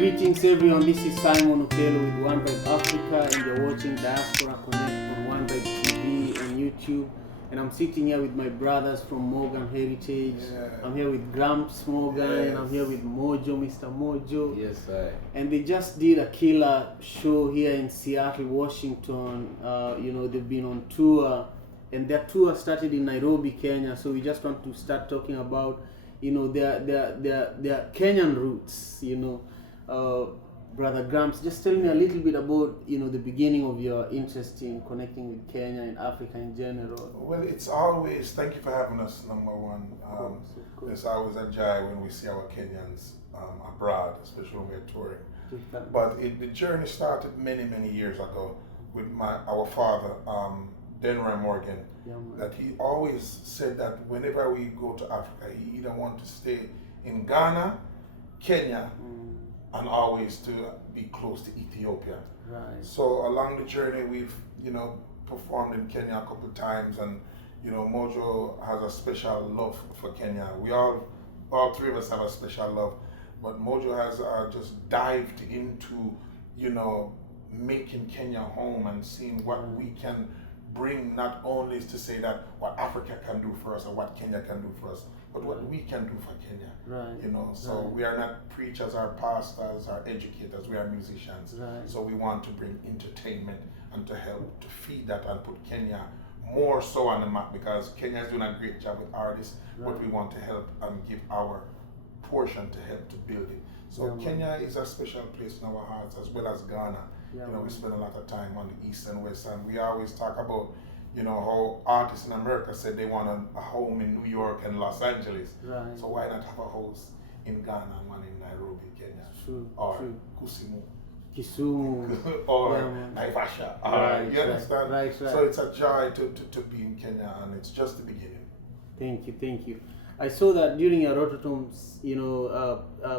Greetings everyone, this is Simon Okelo with One Vibe Africa, and you're watching Diaspora Connect on One Vibe TV and YouTube. And I'm sitting here with my brothers from Morgan Heritage. Yeah. I'm here with Gramps Morgan, Yes. and I'm here with Mojo, Mr. Mojo. Yes, sir. And they just did a killer show here in Seattle, Washington. They've been on tour, and their tour started in Nairobi, Kenya. So we just want to start talking about, their Kenyan roots. Brother Gramps, just tell me a little bit about, the beginning of your interest in connecting with Kenya and Africa in general. Well, it's always, thank you for having us, number one. Of course. It's always a joy when we see our Kenyans abroad, especially when we're touring. But the journey started many, many years ago with our father, Denroy Morgan, that he always said that whenever we go to Africa, he either want to stay in Ghana, Kenya, and always to be close to Ethiopia. Right. So along the journey, we've performed in Kenya a couple of times, and Mojo has a special love for Kenya. We all three of us have a special love, but Mojo has just dived into making Kenya home and seeing what we can bring, not only to say that what Africa can do for us or what Kenya can do for us, but what we can do for Kenya. Right. So we are not preachers or pastors or educators, we are musicians. Right. So we want to bring entertainment and to help to feed that and put Kenya more so on the map, because Kenya is doing a great job with artists, but we want to help and give our portion to help to build it. So Kenya is a special place in our hearts, as well as Ghana. We spend a lot of time on the east and west, and we always talk about how artists in America said they want a home in New York and Los Angeles. Right. So why not have a house in Ghana and one in Nairobi, Kenya? True. Or True. Kisumu. Kisumu. Or Naivasha. Right, You understand? Right. So it's a joy to be in Kenya, and it's just the beginning. Thank you. I saw that during your Rototom's,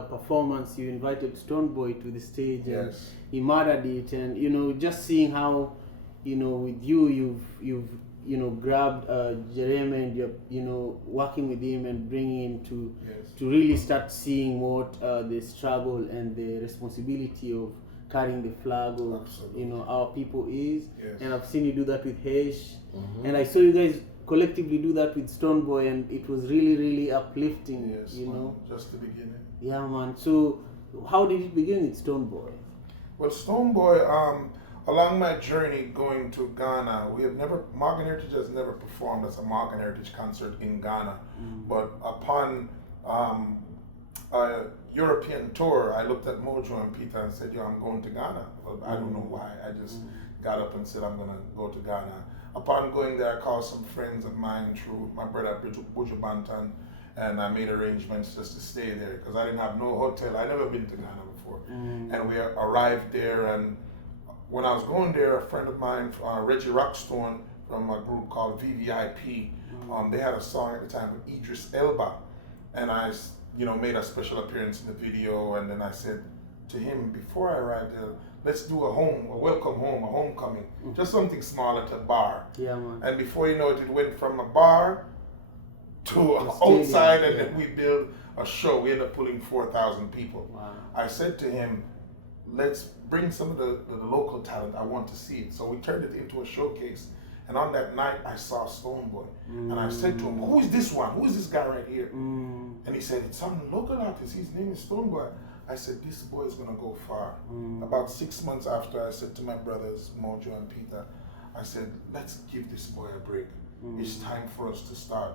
performance, you invited Stoneboy to the stage, and he murdered it. And just seeing how, with you've grabbed Jeremy, and you're working with him and bringing him to really start seeing what the struggle and the responsibility of carrying the flag of our people is. And I've seen you do that with Hesh, and I saw you guys collectively do that with Stoneboy, and it was really, really uplifting. Just the beginning. Yeah, man. So how did it begin with Stoneboy? Well, Stoneboy, along my journey going to Ghana, Morgan Heritage has never performed as a Morgan Heritage concert in Ghana. But upon a European tour, I looked at Mojo and Peter and said, I'm going to Ghana. Well, I don't know why. I just got up and said, I'm going to go to Ghana. Upon going there, I called some friends of mine through my brother Buju Bantan, and I made arrangements just to stay there, because I didn't have no hotel. I'd never been to Ghana before. And we arrived there, and when I was going there, a friend of mine, Reggie Rockstone, from a group called VVIP, they had a song at the time with Idris Elba, and I made a special appearance in the video, and then I said to him, before I arrived there, let's do a welcome home, a homecoming, just something small at a bar. Yeah, man. And before you know it, it went from a bar to outside, and then we built a show. We ended up pulling 4,000 people. Wow. I said to him, let's bring some of the local talent. I want to see it. So we turned it into a showcase. And on that night, I saw Stoneboy. And I said to him, who is this one? Who is this guy right here? And he said, it's some local artist. His name is Stoneboy. I said, this boy is going to go far. About 6 months after, I said to my brothers, Mojo and Peter, I said, let's give this boy a break. It's time for us to start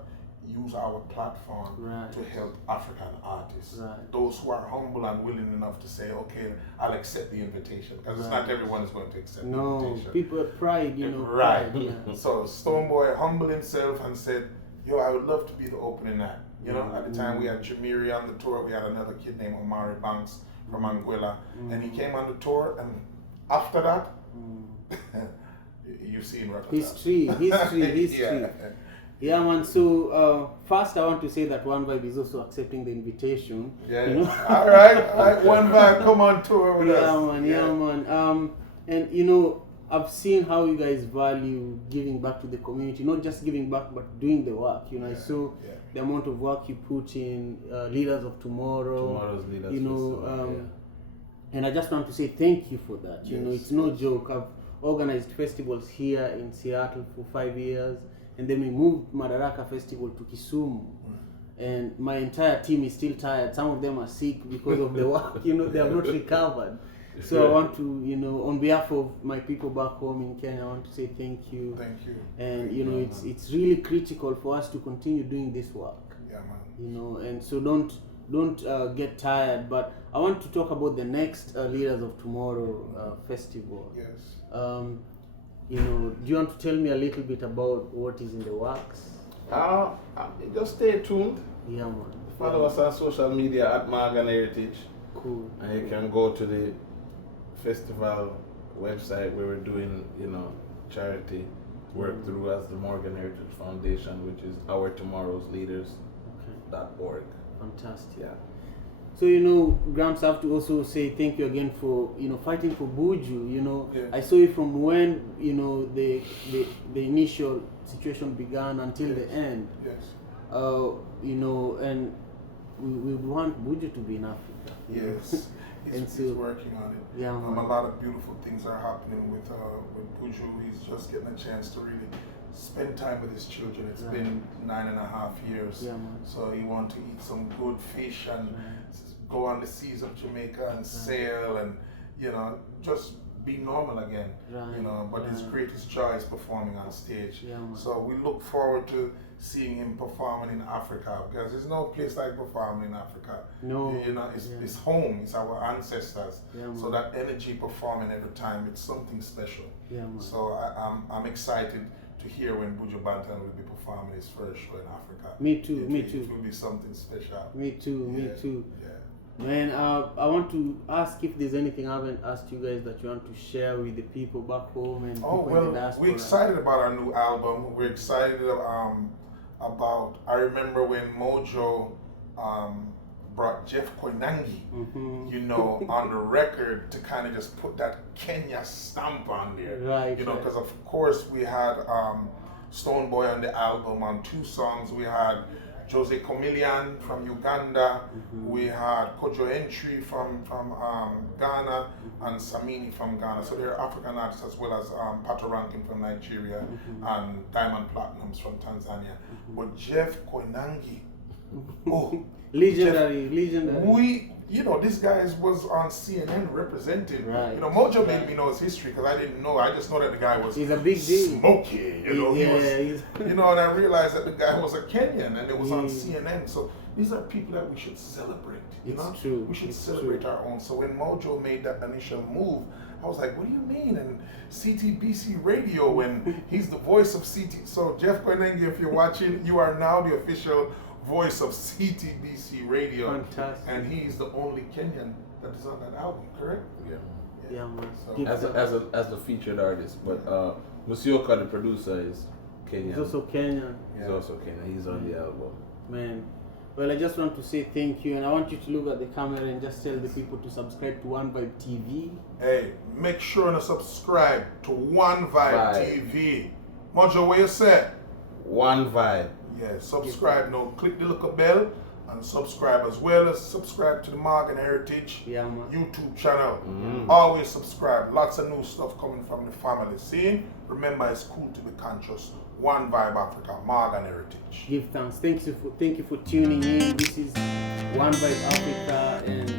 use our platform to help African artists. Those who are humble and willing enough to say, okay, I'll accept the invitation. Because it's not everyone is going to accept the invitation. No, people pride, Right. Pride, yeah. So Stoneboy humbled himself and said, I would love to be the opening act. At the time we had Jamiri on the tour, we had another kid named Omari Banks from Anguilla, and he came on the tour, and after that, you've seen Rockaz. History. Yeah, man. So first, I want to say that One Vibe is also accepting the invitation. All right. One Vibe, come on tour with us. Yeah, man. And I've seen how you guys value giving back to the community, not just giving back, but doing the work. I saw the amount of work you put in, Leaders of Tomorrow. Tomorrow's Leaders. And I just want to say thank you for that. You know, Yes, it's no yes. joke. I've organized festivals here in Seattle for 5 years, and then we moved Madaraka Festival to Kisumu. And my entire team is still tired. Some of them are sick because of the work. You know, they have not recovered. So I want to, you know, on behalf of my people back home in Kenya, I want to say thank you. Thank you. And Thank you know, it's really critical for us to continue doing this work. Yeah, man. You know, and so don't get tired. But I want to talk about the next Leaders of Tomorrow festival. Yes. You know, do you want to tell me a little bit about what is in the works? Just stay tuned. Yeah, man. Follow us on social media at Morgan Heritage. Cool. And you can go to the festival website where we're doing, you know, charity work through as the Morgan Heritage Foundation, which is Our Tomorrow's Leaders.org. Fantastic. Yeah. So, you know, Gramps, I have to also say thank you again for, you know, fighting for Buju. You know, Yeah. I saw you from when, you know, the initial situation began until the end. Yes. You know, and we want Buju to be in Africa. you know. Yes. He's working on it. Yeah, man. A lot of beautiful things are happening with Buju. He's just getting a chance to really spend time with his children. It's been 9.5 years. Yeah, man. So he wants to eat some good fish and go on the seas of Jamaica and sail and, you know, just be normal again. You know, but his greatest joy is performing on stage. Yeah, man. So we look forward to seeing him performing in Africa, because there's no place like performing in Africa. No. You know, it's home, it's our ancestors. Yeah, so that energy performing every time, it's something special. Yeah, man. So I'm excited to hear when Buju Banton will be performing his first show in Africa. Me too, me too. It will be something special. Me too, me too. Yeah. Man, I want to ask if there's anything I haven't asked you guys that you want to share with the people back home and people in the diaspora. We're excited about our new album. We're excited about, I remember when Mojo brought Jeff Koinange, you know, on the record to kind of just put that Kenya stamp on there. Right. You know, because of course we had Stoneboy on the album on 2 songs. We had Jose Comillion from Uganda, we had Kojo Entry from Ghana, and Samini from Ghana. So they're African artists, as well as Pato Rankin from Nigeria and Diamond Platinums from Tanzania. But Jeff Koinange, legendary. You know, this guy was on CNN representing. Right. You know, Mojo made me know his history because I didn't know. I just know that the guy was He's a big deal. smoky. You know, he was. he's You know, and I realized that the guy was a Kenyan and it was on CNN. So these are people that we should celebrate. You know, It's true. we should It's celebrate true. our own. So when Mojo made that initial move, I was like, what do you mean? And CTBC Radio, when he's the voice of CT. So Jeff Koinange, if you're watching, you are now the official voice of CTBC Radio. Fantastic. And he's the only Kenyan that is on that album, correct? Yeah. Yeah, man. So, As the featured artist, but Musioka, the producer, is Kenyan. He's also Kenyan. He's also Kenyan. He's on the album. Man. Well, I just want to say thank you, and I want you to look at the camera and just tell the people to subscribe to One Vibe TV. hey, make sure to subscribe to One Vibe TV. Mojo, what you say? One Vibe. Yeah, subscribe now. Click the little bell and subscribe, as well as subscribe to the Morgan Heritage YouTube channel. Always subscribe. Lots of new stuff coming from the family. See? Remember, it's cool to be conscious. One Vibe Africa, Morgan Heritage. Give thanks. Thank you for tuning in. This is One Vibe Africa, and